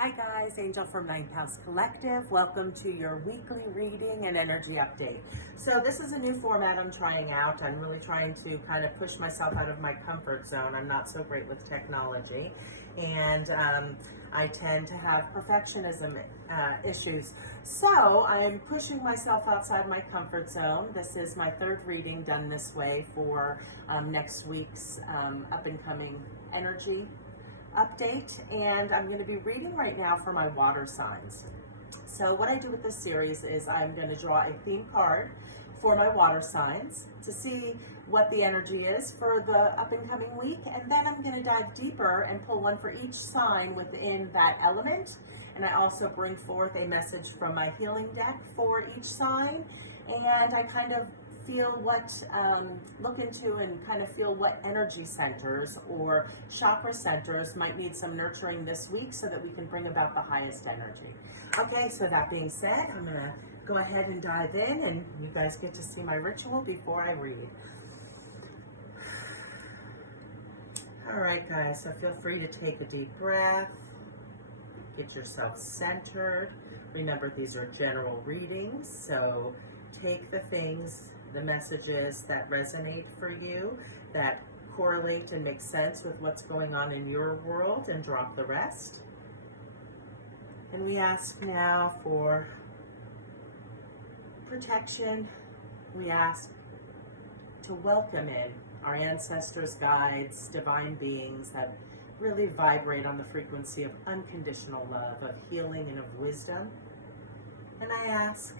Hi guys, Angel from Ninth House Collective. Welcome to your weekly reading and energy update. So this is a new format I'm trying out. I'm really trying to kind of push myself out of my comfort zone. I'm not so great with technology, and I tend to have perfectionism issues. So I'm pushing myself outside my comfort zone. This is my third reading done this way for next week's up and coming energy update, and I'm going to be reading right now for my water signs. So what I do with this series is I'm going to draw a theme card for my water signs to see what the energy is for the up and coming week, and then I'm going to dive deeper and pull one for each sign within that element. And I also bring forth a message from my healing deck for each sign, and I kind of feel what, look into and kind of feel what energy centers or chakra centers might need some nurturing this week so that we can bring about the highest energy. Okay, so that being said, I'm going to go ahead and dive in, and you guys get to see my ritual before I read. All right, guys, so feel free to take a deep breath. Get yourself centered. Remember, these are general readings, so take the messages that resonate for you, that correlate and make sense with what's going on in your world, and drop the rest. And we ask now for protection. We ask to welcome in our ancestors, guides, divine beings that really vibrate on the frequency of unconditional love, of healing, and of wisdom. And I ask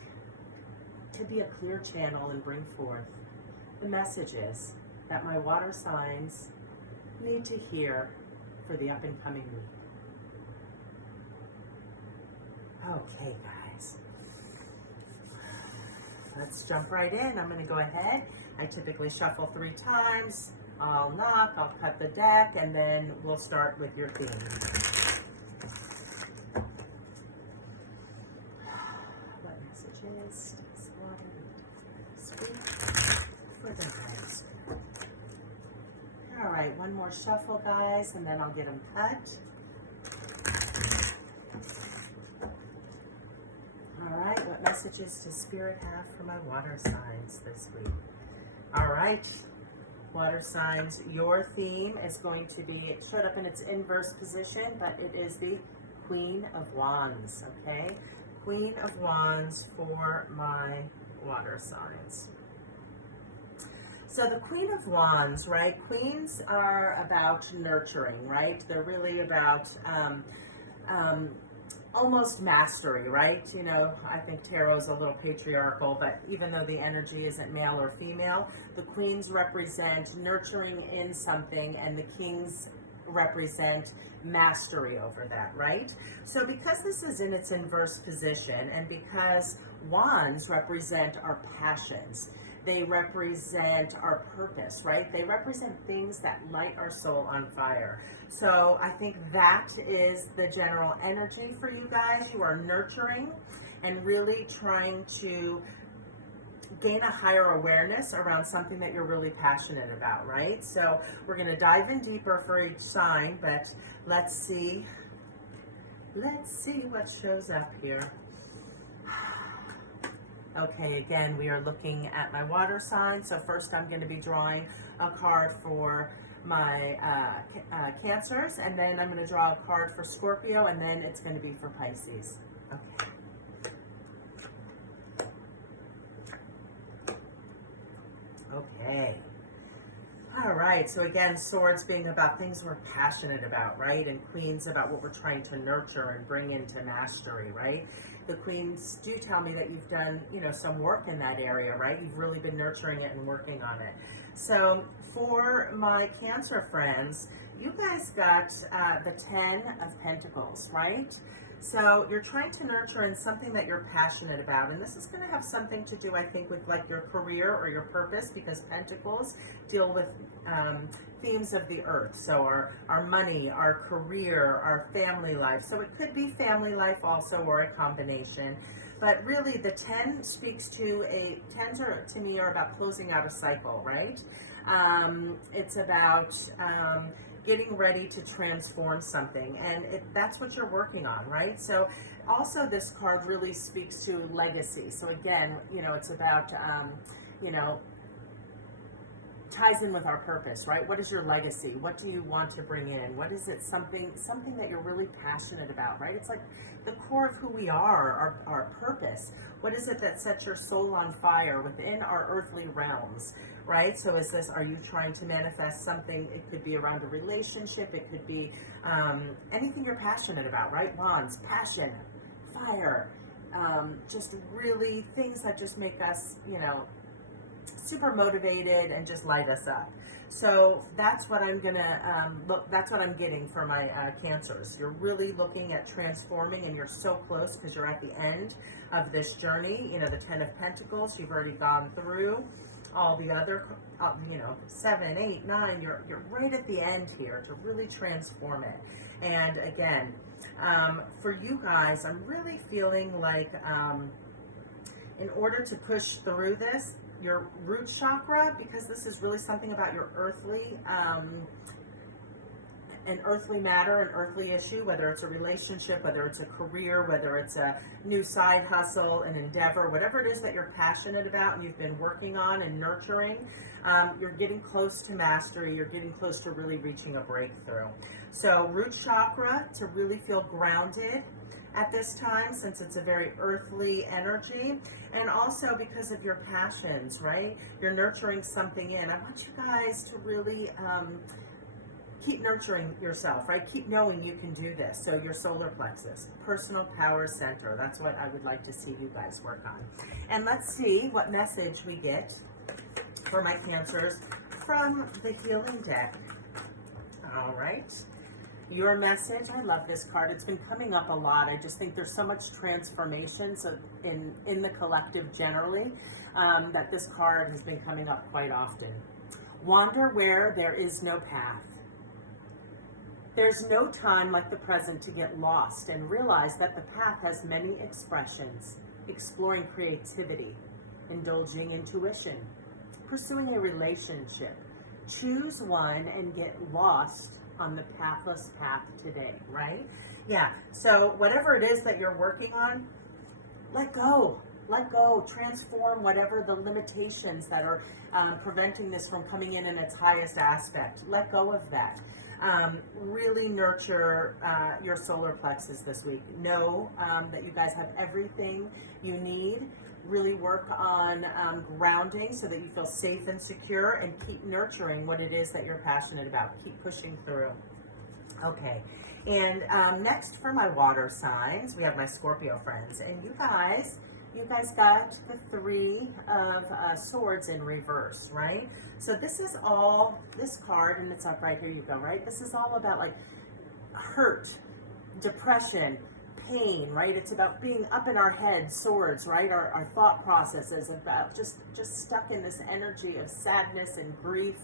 to be a clear channel and bring forth the messages that my water signs need to hear for the up and coming week. Okay, guys, let's jump right in. I'm going to go ahead. I typically shuffle 3 times. I'll knock, I'll cut the deck, and then we'll start with your theme. What messages does water speak for the highest good? All right, one more shuffle, guys, and then I'll get them cut. All right, what messages does Spirit have for my water signs this week? All right, water signs, your theme is going to be, it showed up in its inverse position, but it is the Queen of Wands, okay? Queen of Wands for my water signs. So the Queen of Wands, right? Queens are about nurturing, right? They're really about almost mastery, right? You know, I think tarot's a little patriarchal, but even though the energy isn't male or female, the queens represent nurturing in something, and the kings represent mastery over that, right? So because this is in its inverse position, and because wands represent our passions, they represent our purpose, right? They represent things that light our soul on fire. So I think that is the general energy for you guys. You are nurturing and really trying to gain a higher awareness around something that you're really passionate about, right? So we're going to dive in deeper for each sign, but let's see what shows up here. Okay, again, we are looking at my water sign. So first I'm going to be drawing a card for my Cancers, and then I'm going to draw a card for Scorpio, and then it's going to be for Pisces. Okay. All right, so again, swords being about things we're passionate about, right? And queens about what we're trying to nurture and bring into mastery, right? The queens do tell me that you've done, you know, some work in that area, right? You've really been nurturing it and working on it. So for my Cancer friends, you guys got the 10 of Pentacles, right? So you're trying to nurture in something that you're passionate about. And this is going to have something to do, I think, with like your career or your purpose, because Pentacles deal with themes of the earth. So our money, our career, our family life. So it could be family life also, or a combination. But really the 10 speaks to tens are, to me, are about closing out a cycle, right? It's about getting ready to transform something, and that's what you're working on, right? So also this card really speaks to legacy. So again, you know, it's about, you know, ties in with our purpose, right? What is your legacy? What do you want to bring in? What is it, something that you're really passionate about, right? It's like the core of who we are, our purpose. What is it that sets your soul on fire within our earthly realms, right? So is this, are you trying to manifest something? It could be around a relationship. It could be anything you're passionate about, right? Wands, passion, fire, just really things that just make us, you know, super motivated and just light us up. So that's what I'm gonna that's what I'm getting for my Cancers. You're really looking at transforming, and you're so close because you're at the end of this journey. You know, the 10 of Pentacles, you've already gone through all the other, you know, 7, 8, 9. You're right at the end here to really transform it. And again, for you guys, I'm really feeling like in order to push through this, your root chakra, because this is really something about your earthly, an earthly matter, an earthly issue, whether it's a relationship, whether it's a career, whether it's a new side hustle, an endeavor, whatever it is that you're passionate about and you've been working on and nurturing, you're getting close to mastery, you're getting close to really reaching a breakthrough. So root chakra, to really feel grounded at this time, since it's a very earthly energy, and also because of your passions, right? You're nurturing something in. I want you guys to really keep nurturing yourself, right? Keep knowing you can do this. So your solar plexus, personal power center, that's what I would like to see you guys work on. And let's see what message we get for my Cancers from the healing deck. All right. Your message, I love this card. It's been coming up a lot. I just think there's so much transformation, so in the collective generally, that this card has been coming up quite often. Wander where there is no path. There's no time like the present to get lost and realize that the path has many expressions. Exploring creativity, indulging intuition, pursuing a relationship. Choose one and get lost on the pathless path today, right? Yeah, so whatever it is that you're working on, let go, transform whatever the limitations that are preventing this from coming in its highest aspect. Let go of that. Really nurture your solar plexus this week. Know that you guys have everything you need. Really work on grounding so that you feel safe and secure, and keep nurturing what it is that you're passionate about. Keep pushing through. Okay, and next for my water signs, we have my Scorpio friends, and you guys got the 3 of Swords in reverse, right? So this is all, this card, and it's up right here, you go, right? This is all about like hurt, depression, pain, right? It's about being up in our head, swords, right? Our thought processes about just stuck in this energy of sadness and grief,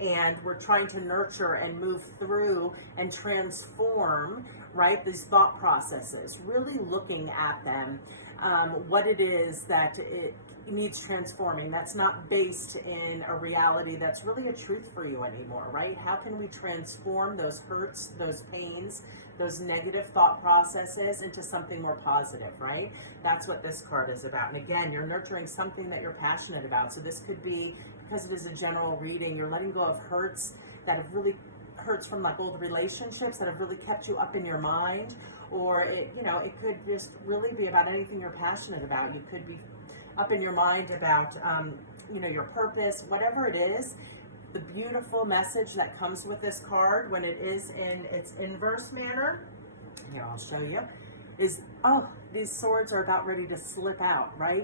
and we're trying to nurture and move through and transform, right? These thought processes, really looking at them, what it is that it needs transforming. That's not based in a reality that's really a truth for you anymore, right? How can we transform those hurts, those pains, those negative thought processes into something more positive, right? That's what this card is about. And again, you're nurturing something that you're passionate about. So this could be, because it is a general reading, you're letting go of hurts that have really, hurts from like old relationships that have really kept you up in your mind, or it, you know, it could just really be about anything you're passionate about. You could be up in your mind about, you know, your purpose, whatever it is. The beautiful message that comes with this card when it is in its inverse manner, here I'll show you, is, oh, these swords are about ready to slip out, right?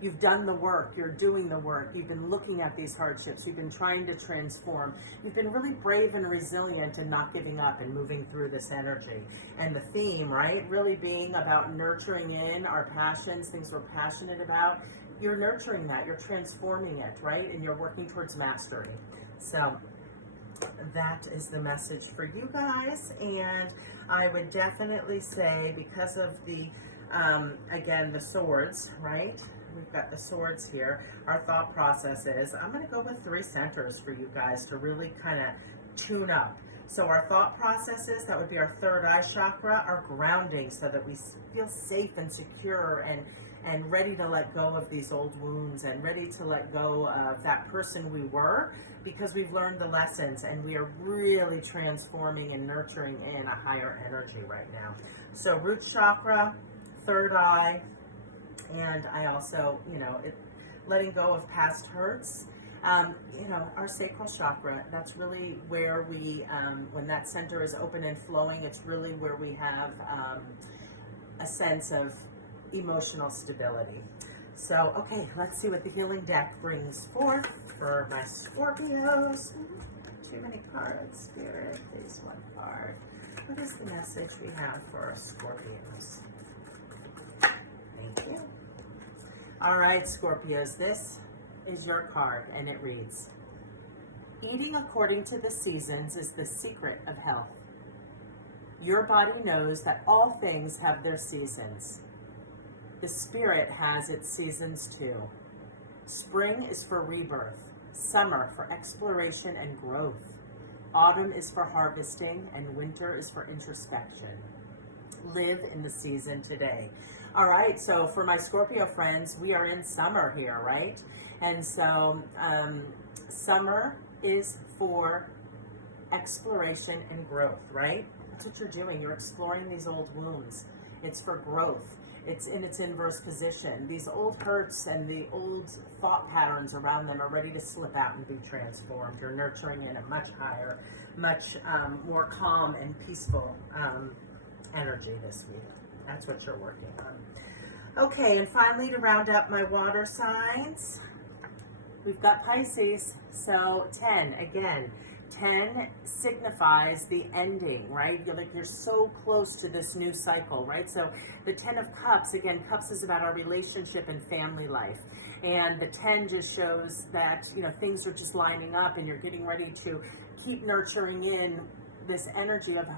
You've done the work, you're doing the work, you've been looking at these hardships, you've been trying to transform, you've been really brave and resilient and not giving up and moving through this energy. And the theme, right, really being about nurturing in our passions, things we're passionate about. You're nurturing that, you're transforming it, right? And you're working towards mastery. So that is the message for you guys. And I would definitely say, because of the, again, the swords, right? We've got the swords here, our thought processes. I'm going to go with 3 centers for you guys to really kind of tune up. So our thought processes, that would be our third eye chakra, are grounding so that we feel safe and secure and ready to let go of these old wounds and ready to let go of that person we were, because we've learned the lessons and we are really transforming and nurturing in a higher energy right now. So root chakra, third eye, and I also, letting go of past hurts. Our sacral chakra, that's really where we, when that center is open and flowing, it's really where we have a sense of emotional stability. So, okay, let's see what the healing deck brings forth for my Scorpios. Too many cards, Spirit. Please, one card. What is the message we have for our Scorpios? Thank you. All right, Scorpios, this is your card, and it reads, eating according to the seasons is the secret of health. Your body knows that all things have their seasons. The spirit has its seasons too. Spring is for rebirth, summer for exploration and growth. Autumn is for harvesting, and winter is for introspection. Live in the season today. All right, so for my Scorpio friends, we are in summer here, right? And so summer is for exploration and growth, right? That's what you're doing. You're exploring these old wounds. It's for growth. It's in its inverse position. These old hurts and the old thought patterns around them are ready to slip out and be transformed. You're nurturing in a much higher, much more calm and peaceful energy this week. That's what you're working on. Okay, and finally, to round up my water signs, we've got Pisces. So 10, again, 10 signifies the ending, right? You're so close to this new cycle, right? So the 10 of Cups, again, Cups is about our relationship and family life. And the 10 just shows that, things are just lining up and you're getting ready to keep nurturing in this energy of a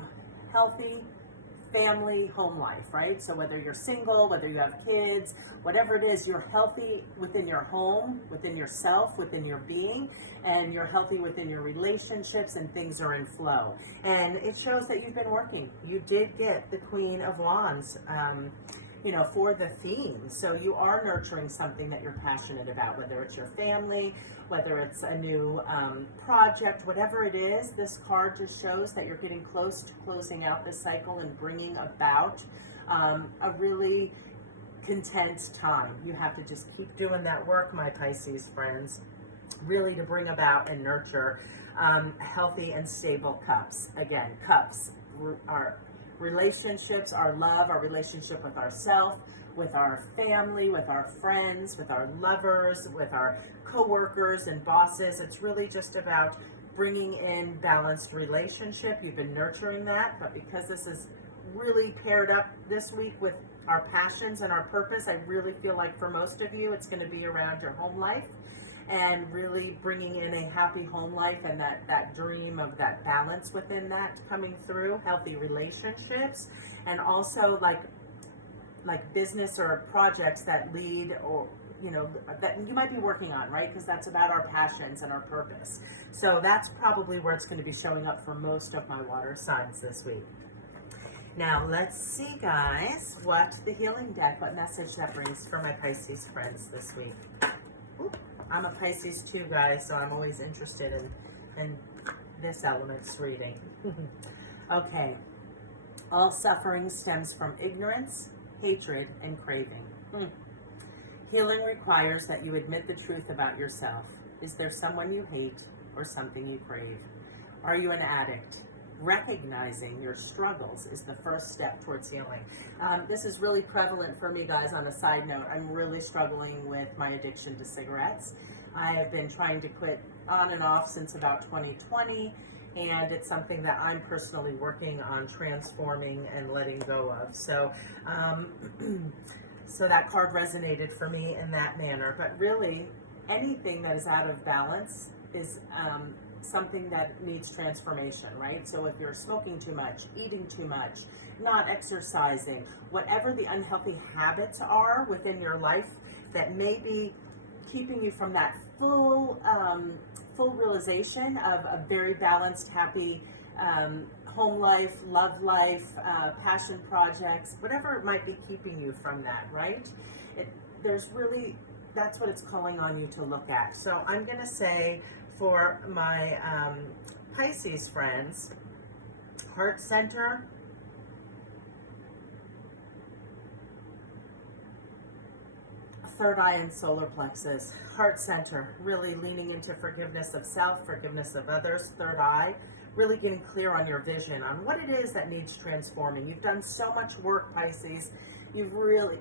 healthy family home life, right? So whether you're single, whether you have kids, whatever it is, you're healthy within your home, within yourself, within your being, and you're healthy within your relationships, and things are in flow. And it shows that you've been working. You did get the Queen of Wands, for the theme. So you are nurturing something that you're passionate about, whether it's your family, whether it's a new project, whatever it is. This card just shows that you're getting close to closing out this cycle and bringing about a really content time. You have to just keep doing that work, my Pisces friends, really to bring about and nurture healthy and stable cups. Again, cups are relationships, our love, our relationship with ourselves, with our family, with our friends, with our lovers, with our co-workers and bosses. It's really just about bringing in balanced relationship. You've been nurturing that, but because this is really paired up this week with our passions and our purpose, I really feel like for most of you, it's going to be around your home life and really bringing in a happy home life and that dream of that balance within that coming through, healthy relationships, and also like business or projects that lead or that you might be working on, right? Because that's about our passions and our purpose. So that's probably where it's going to be showing up for most of my water signs this week. Now let's see, guys, what the healing deck, what message that brings for my Pisces friends this week. Ooh, I'm a Pisces too, guys, so I'm always interested in this element's reading. Okay. All suffering stems from ignorance, hatred, and craving. Healing requires that you admit the truth about yourself. Is there someone you hate or something you crave? Are you an addict? Recognizing your struggles is the first step towards healing. This is really prevalent for me, guys. On a side note, I'm really struggling with my addiction to cigarettes. I have been trying to quit on and off since about 2020, and it's something that I'm personally working on transforming and letting go of. So, so that card resonated for me in that manner. But really, anything that is out of balance is something that needs transformation, right? So if you're smoking too much, eating too much, not exercising, whatever the unhealthy habits are within your life that may be keeping you from that full realization of a very balanced, happy home life, love life, passion projects, whatever it might be keeping you from that, right? There's really, that's what it's calling on you to look at. So I'm going to say for my Pisces friends, heart center, third eye and solar plexus. Heart center, really leaning into forgiveness of self, forgiveness of others. Third eye, really getting clear on your vision, on what it is that needs transforming. You've done so much work, Pisces. You've really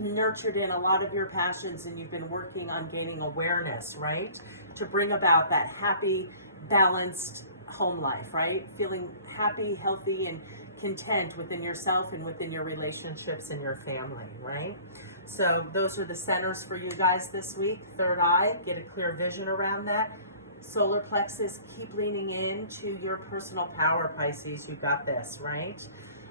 nurtured in a lot of your passions, and you've been working on gaining awareness, right? To bring about that happy, balanced home life, right? Feeling happy, healthy, and content within yourself and within your relationships and your family, right? So those are the centers for you guys this week. Third eye, get a clear vision around that. Solar plexus, keep leaning into your personal power, Pisces. You got this, right?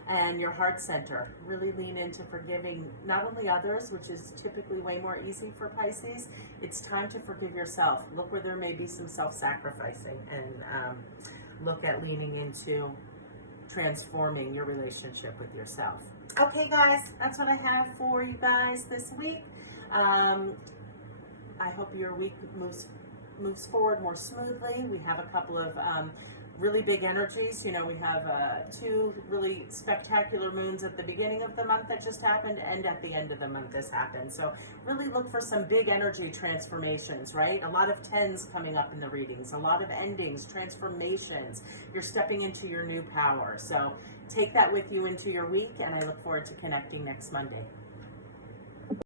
And your heart center, really lean into forgiving not only others, which is typically way more easy for Pisces. It's time to forgive yourself. Look where there may be some self-sacrificing, and look at leaning into transforming your relationship with yourself. Okay, guys, that's what I have for you guys this week. I hope your week moves forward more smoothly. We have a couple of really big energies. You know, we have 2 really spectacular moons at the beginning of the month that just happened, and at the end of the month this happened. So really look for some big energy transformations, right? A lot of 10s coming up in the readings, a lot of endings, transformations. You're stepping into your new power. So take that with you into your week, and I look forward to connecting next Monday.